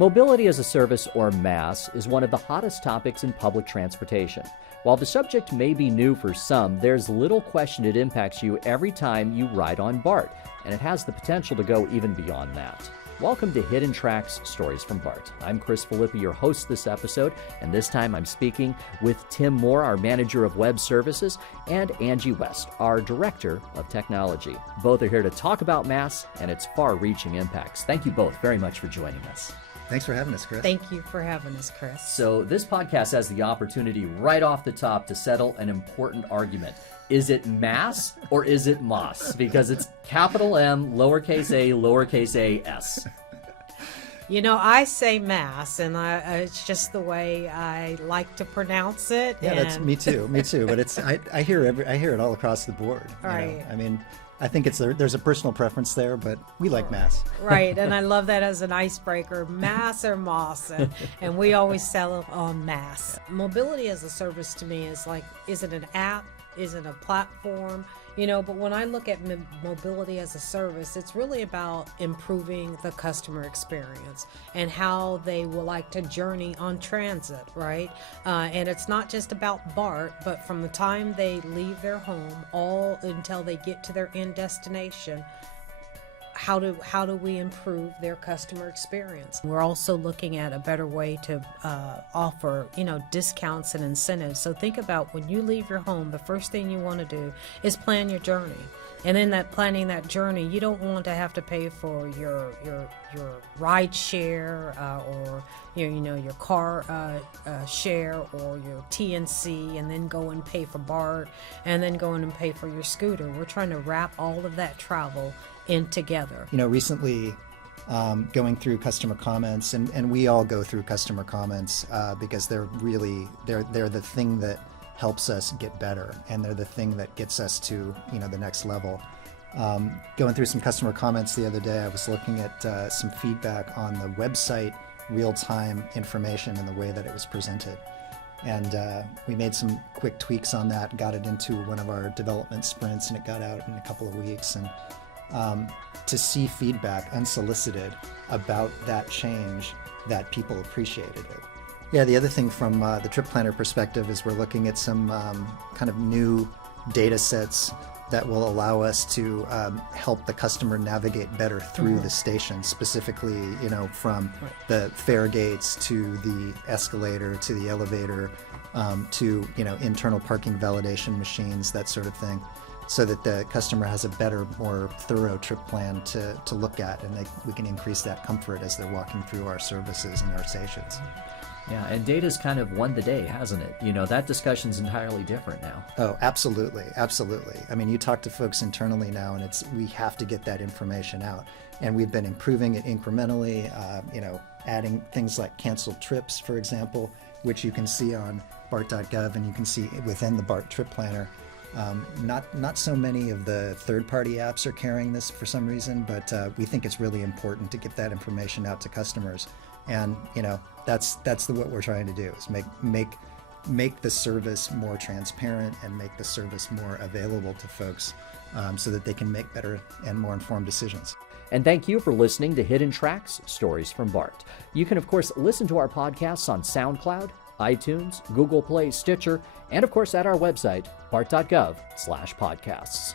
Mobility as a Service, or MaaS, is one of the hottest topics in public transportation. While the subject may be new for some, there's little question it impacts you every time you ride on BART, and it has the potential to go even beyond that. Welcome to Hidden Tracks Stories from BART. I'm Chris Filippi, your host this episode, and this time I'm speaking with Tim Moore, our Manager of Web Services, and Angie West, our Director of Technology. Both are here to talk about MaaS and its far-reaching impacts. Thank you both very much for joining us. Thanks for having us, Chris. Thank you for having us, Chris. So this podcast has the opportunity right off the top to settle an important argument. Is it MaaS or is it MaaS? Because it's capital M, lowercase a, lowercase a, s. You know, I say MaaS, and it's just the way I like to pronounce it. Yeah, that's me too. But it's I hear it all across the board. Right. You know? I mean, I think there's a personal preference there, but we like MaaS. Right, and I love that as an icebreaker, MaaS or MaaS, and we always sell it on MaaS. Yeah. Mobility as a service to me is it an app? Is it a platform? You know, but when I look at mobility as a service, it's really about improving the customer experience and how they will like to journey on transit, right? And it's not just about BART, but from the time they leave their home all until they get to their end destination, how do we improve their customer experience? We're also looking at a better way to offer, discounts and incentives. So think about when you leave your home, the first thing you want to do is plan your journey. And in that planning that journey, you don't want to have to pay for your ride share or your car share or your TNC, and then go and pay for BART, and then go in and pay for your scooter. We're trying to wrap all of that travel in together. Recently going through customer comments, and we all go through customer comments because they're the thing that helps us get better, and they're the thing that gets us to the next level. Going through some customer comments the other day, I was looking at some feedback on the website real-time information and the way that it was presented. And we made some quick tweaks on that, got it into one of our development sprints, and it got out in a couple of weeks. And to see feedback unsolicited about that change, that people appreciated it. Yeah, the other thing from the trip planner perspective is we're looking at some kind of new data sets that will allow us to help the customer navigate better through the station, specifically, from the fare gates to the escalator to the elevator to, internal parking validation machines, that sort of thing, so that the customer has a better, more thorough trip plan to look at, and we can increase that comfort as they're walking through our services and our stations. Yeah, and data's kind of won the day, hasn't it? That discussion's entirely different now. Oh, absolutely. I mean, you talk to folks internally now, and we have to get that information out. And we've been improving it incrementally, adding things like canceled trips, for example, which you can see on BART.gov, and you can see within the BART trip planner. Not so many of the third-party apps are carrying this for some reason, but we think it's really important to get that information out to customers. And that's what we're trying to do, is make the service more transparent and make the service more available to folks, so that they can make better and more informed decisions. And thank you for listening to Hidden Tracks Stories from BART. You can, of course, listen to our podcasts on SoundCloud, iTunes, Google Play, Stitcher, and of course at our website, bart.gov/podcasts.